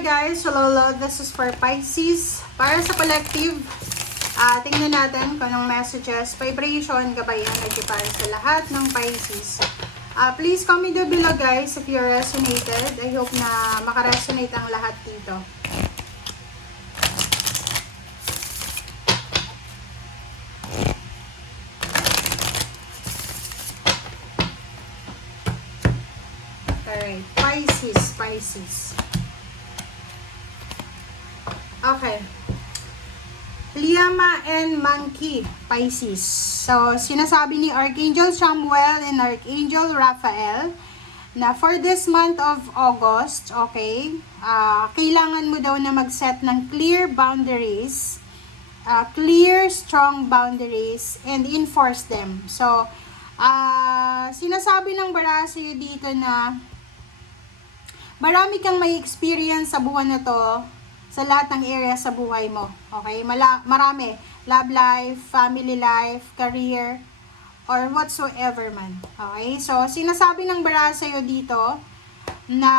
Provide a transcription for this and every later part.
Hi guys, hello, this is for Pisces. Para sa collective, tingnan natin kung anong messages, vibration, gabay, energy para sa lahat ng Pisces. Please comment down below guys if you resonated. I hope na makaresonate ang lahat dito. Alright, Pisces. Okay. Liama and Monkey, Pisces. So, sinasabi ni Archangel Samuel and Archangel Raphael na for this month of August, okay, kailangan mo daw na mag-set ng clear boundaries, clear, strong boundaries, and enforce them. So, sinasabi ng bara sa'yo dito na marami kang may experience sa buwan na to sa lahat ng area sa buhay mo. Okay? Marami. Love life, family life, career, or whatsoever man. Okay? So, sinasabi ng bara sa'yo dito na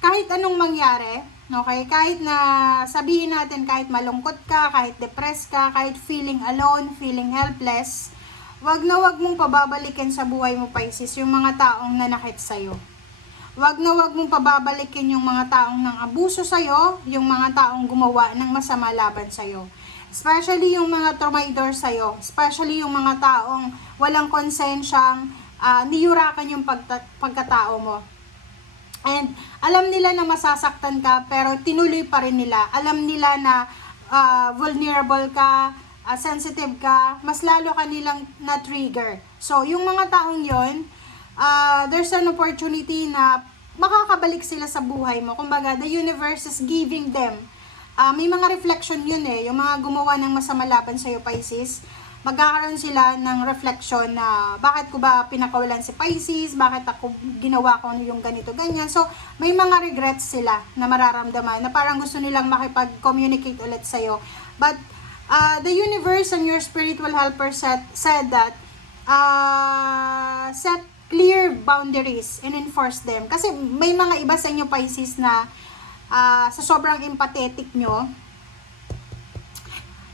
kahit anong mangyari, okay? Kahit na sabihin natin kahit malungkot ka, kahit depressed ka, kahit feeling alone, feeling helpless, wag mong pababalikin sa buhay mo, Pisces, yung mga taong nanakit sa'yo. Wag mong pababalikin yung mga taong nang abuso sa'yo, yung mga taong gumawa ng masama laban sa'yo. Especially yung mga traumator sa'yo, especially yung mga taong walang konsensyang niyurakan yung pagkatao mo. And alam nila na masasaktan ka, pero tinuloy pa rin nila. Alam nila na vulnerable ka, sensitive ka, mas lalo ka nilang na-trigger. So, yung mga taong yon, there's an opportunity na makakabalik sila sa buhay mo. Kumbaga, the universe is giving them. May mga reflection yun eh. Yung mga gumawa ng masama laban sa'yo, Pisces, magkakaroon sila ng reflection na bakit ko ba pinakawalan si Pisces, bakit ako ginawa ko yung ganito, ganyan. So, may mga regrets sila na mararamdaman na parang gusto nilang makipag-communicate ulit sa'yo. But, the universe and your spiritual helper said that, set clear boundaries and enforce them. Kasi may mga iba sa inyo, Pisces, na sa sobrang empathetic nyo,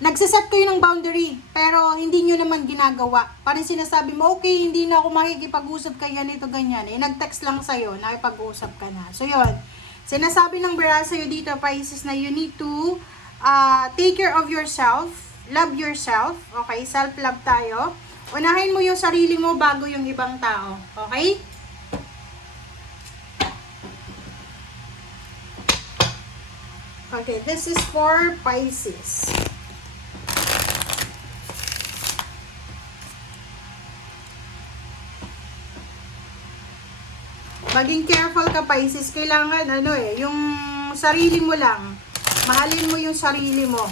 nagsiset kayo ng boundary, pero hindi nyo naman ginagawa. Parang sinasabi mo, okay, hindi na ako makikipag-usap kay ganito, ganyan. Nag-text lang sa'yo, nakipag-usap ka na. So, yun. Sinasabi ng bara sa'yo dito, Pisces, na you need to take care of yourself, love yourself, okay? Self-love tayo. Unahin mo yung sarili mo bago yung ibang tao. Okay? Okay, this is for Pisces. Maging careful ka, Pisces. Kailangan, yung sarili mo lang. Mahalin mo yung sarili mo.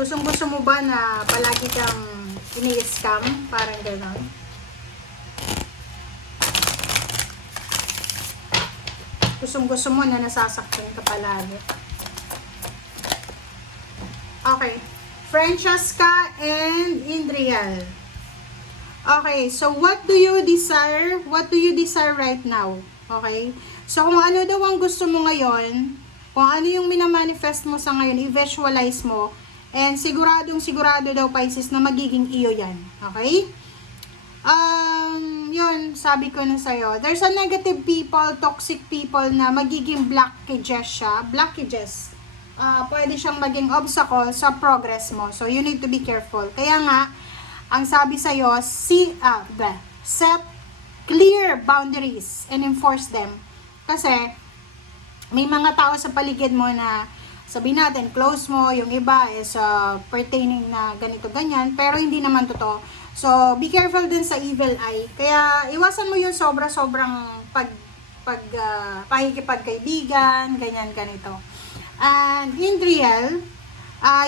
Gustong-gusto mo ba na palagi kang ini-scam? Parang gano'n. Gustong-gusto mo na nasasaktan ka palagi. Okay. Francesca and Indriel. Okay. So, what do you desire? What do you desire right now? Okay. So, kung ano daw ang gusto mo ngayon, kung ano yung minamanifest mo sa ngayon, i-visualize mo. And sigurado daw, Pisces, na magiging iyo yan. Okay? Yun, sabi ko na sa'yo. There's a negative people, toxic people na magiging blockages siya. Blockages. Pwede siyang maging obstacle sa progress mo. So, you need to be careful. Kaya nga, ang sabi sa'yo, set clear boundaries and enforce them. Kasi, may mga tao sa paligid mo na sabihin natin, close mo, yung iba is pertaining na ganito, ganyan, pero hindi naman totoo. So, be careful din sa evil eye. Kaya, iwasan mo yung sobrang pakikipagkaibigan, ganyan, ganito. And, in real,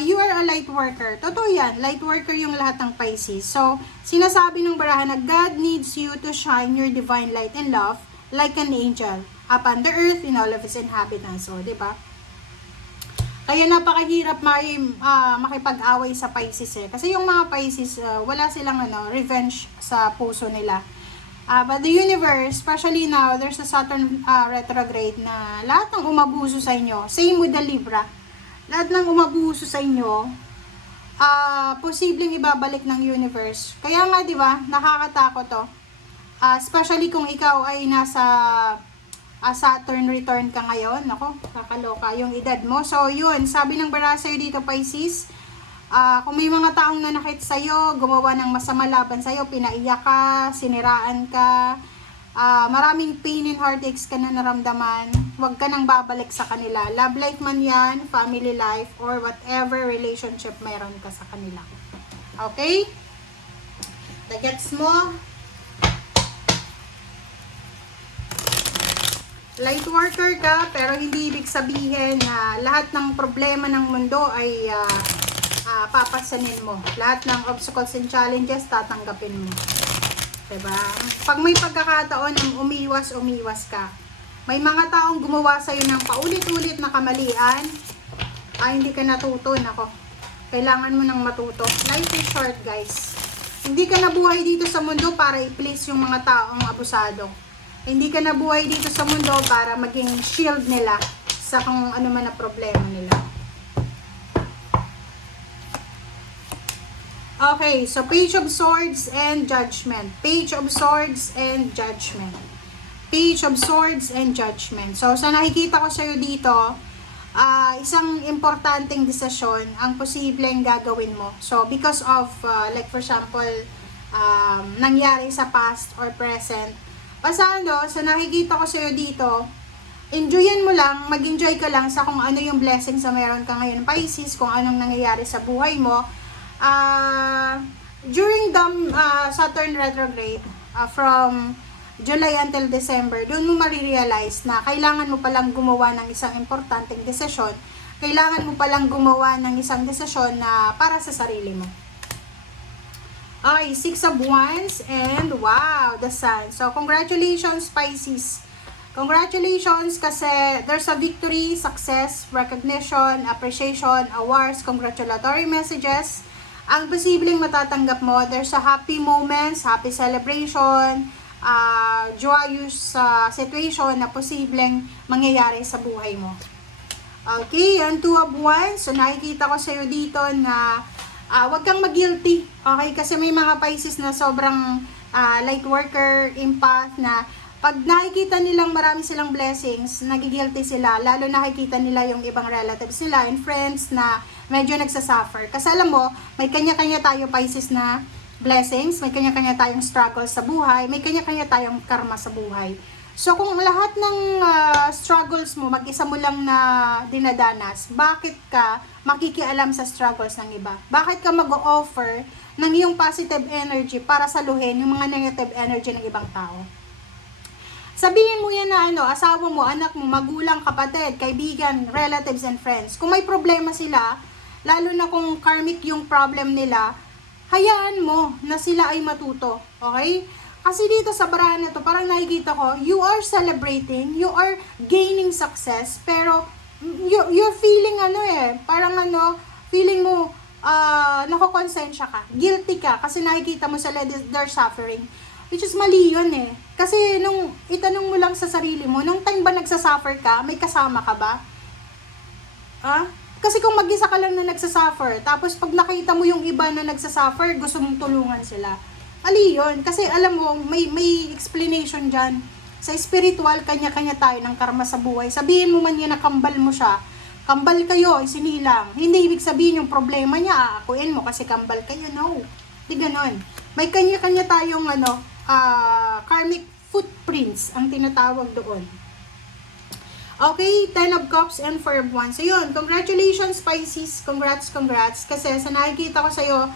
you are a light worker. Totoo yan, light worker yung lahat ng Pisces. So, sinasabi ng barahan na God needs you to shine your divine light and love like an angel upon the earth in all of its inhabitants. So, diba? Kaya napakahirap makipag-away sa Pisces eh. Kasi yung mga Pisces, wala silang revenge sa puso nila. But the universe, especially now, there's a Saturn retrograde na lahat ng umabuso sa inyo, same with the Libra, lahat ng umabuso sa inyo, posibleng ibabalik ng universe. Kaya nga, di ba, nakakatakot to. Especially kung ikaw ay nasa Saturn return ka ngayon. Nako, kakaloka yung edad mo. So, yun, sabi ng bara sa'yo dito, Pisces, kung may mga taong nanakit sa'yo, gumawa ng masama laban sa'yo, pinaiyak ka, siniraan ka, maraming pain and heartaches ka na naramdaman, huwag ka nang babalik sa kanila. Love life man yan, family life, or whatever relationship meron ka sa kanila. Okay? Nagets mo? Light worker ka, pero hindi ibig sabihin na lahat ng problema ng mundo ay papasanin mo. Lahat ng obstacles and challenges, tatanggapin mo. Diba? Pag may pagkakataon ng umiwas ka. May mga taong gumawa sa'yo ng paulit-ulit na kamalian, hindi ka natuto. Nako, kailangan mo nang matuto. Life is short, guys. Hindi ka nabuhay dito sa mundo para i-please yung mga taong abusado. Hindi ka nabuhay dito sa mundo para maging shield nila sa kung ano man na problema nila. Okay, so Page of Swords and Judgment. Page of Swords and Judgment. Page of Swords and Judgment. So, sa nakikita ko sa'yo dito, isang importanteng desisyon ang posibleng gagawin mo. So, because of, like for example, nangyari sa past or present, pasando, sa nakikita ko sa'yo dito, enjoyin mo lang, mag-enjoy ka lang sa kung ano yung blessings na meron ka ngayon, Pisces, kung anong nangyayari sa buhay mo. During the Saturn retrograde, from July until December, doon mo marirealize na kailangan mo palang gumawa ng isang importanteng desisyon. Kailangan mo palang gumawa ng isang desisyon na para sa sarili mo. Okay, Six of Wands and wow, the Sun. So, congratulations, Pisces. Congratulations kasi there's a victory, success, recognition, appreciation, awards, congratulatory messages. Ang posibleng matatanggap mo, there's a happy moments, happy celebration, joyous situation na posibleng mangyayari sa buhay mo. Okay, yung Two of Wands. So, nakikita ko sa'yo dito na wag kang mag-guilty. Okay, kasi may mga Pisces na sobrang light worker, empath, na pag nakikita nilang marami silang blessings, nagigilty sila. Lalo nakikita nila yung ibang relatives nila and friends na medyo nagsasuffer. Kasi alam mo, may kanya-kanya tayo Pisces na blessings, may kanya-kanya tayong struggles sa buhay, may kanya-kanya tayong karma sa buhay. So kung lahat ng struggles mo, mag-isa mo lang na dinadanas, bakit ka makikialam sa struggles ng iba? Bakit ka mag-o-offer ng iyong positive energy para saluhin yung mga negative energy ng ibang tao? Sabihin mo yan na asawa mo, anak mo, magulang, kapatid, kaibigan, relatives and friends. Kung may problema sila, lalo na kung karmic yung problem nila, hayaan mo na sila ay matuto. Okay? Kasi dito sa barahan na to, parang nakikita ko, you are celebrating, you are gaining success, pero you're feeling parang feeling mo, nakokonsensya ka, guilty ka, kasi nakikita mo sila they're suffering. Which is mali yun eh. Kasi nung itanong mo lang sa sarili mo, nung time ba nagsasuffer ka, may kasama ka ba? Kasi kung mag-isa ka lang na nagsasuffer, tapos pag nakita mo yung iba na nagsasuffer, gusto mong tulungan sila. Ali yun. Kasi alam mo, may explanation dyan. Sa spiritual, kanya-kanya tayo ng karma sa buhay. Sabihin mo man yan na kambal mo siya. Kambal kayo, isinilang. Hindi ibig sabihin yung problema niya, aakuin mo kasi kambal kayo. No. Di ganon. May kanya-kanya tayong karmic footprints ang tinatawag doon. Okay, 10 of Cups and 4 of Wands. So yun, congratulations Pisces. Congrats. Kasi sa nakikita ko sa'yo,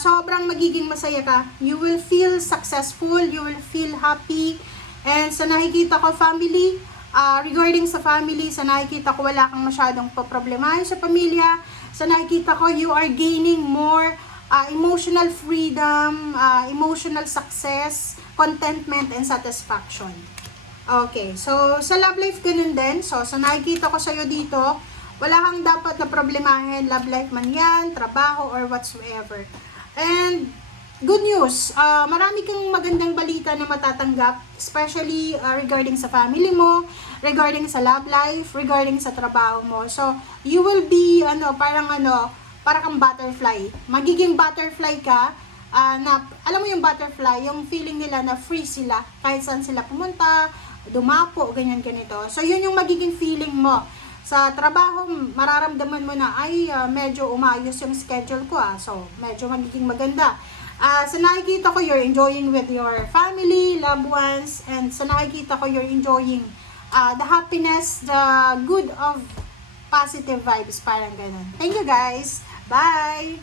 sobrang magiging masaya ka. You will feel successful, you will feel happy. And sa nakikita ko family, regarding sa family, sa nakikita ko wala kang masyadong problemahin sa pamilya. Sa nakikita ko, you are gaining more emotional freedom, emotional success, contentment, and satisfaction. Okay, so sa love life ganun din. So sa nakikita ko sa'yo dito, wala kang dapat na problemahin, love life man yan, trabaho, or whatsoever. And good news. Marami kang magandang balita na matatanggap, especially regarding sa family mo, regarding sa love life, regarding sa trabaho mo. So, you will be, parang kang butterfly. Magiging butterfly ka, na, alam mo yung butterfly, yung feeling nila na free sila, kahit saan sila pumunta, dumapo, ganyan ganito. So, yun yung magiging feeling mo. Sa trabaho, mararamdaman mo na, ay, medyo umayos yung schedule ko, So, medyo magiging maganda. Sa nakikita ko, you're enjoying with your family, loved ones, and sa nakikita ko, you're enjoying the happiness, the good of positive vibes, parang ganun. Thank you guys. Bye!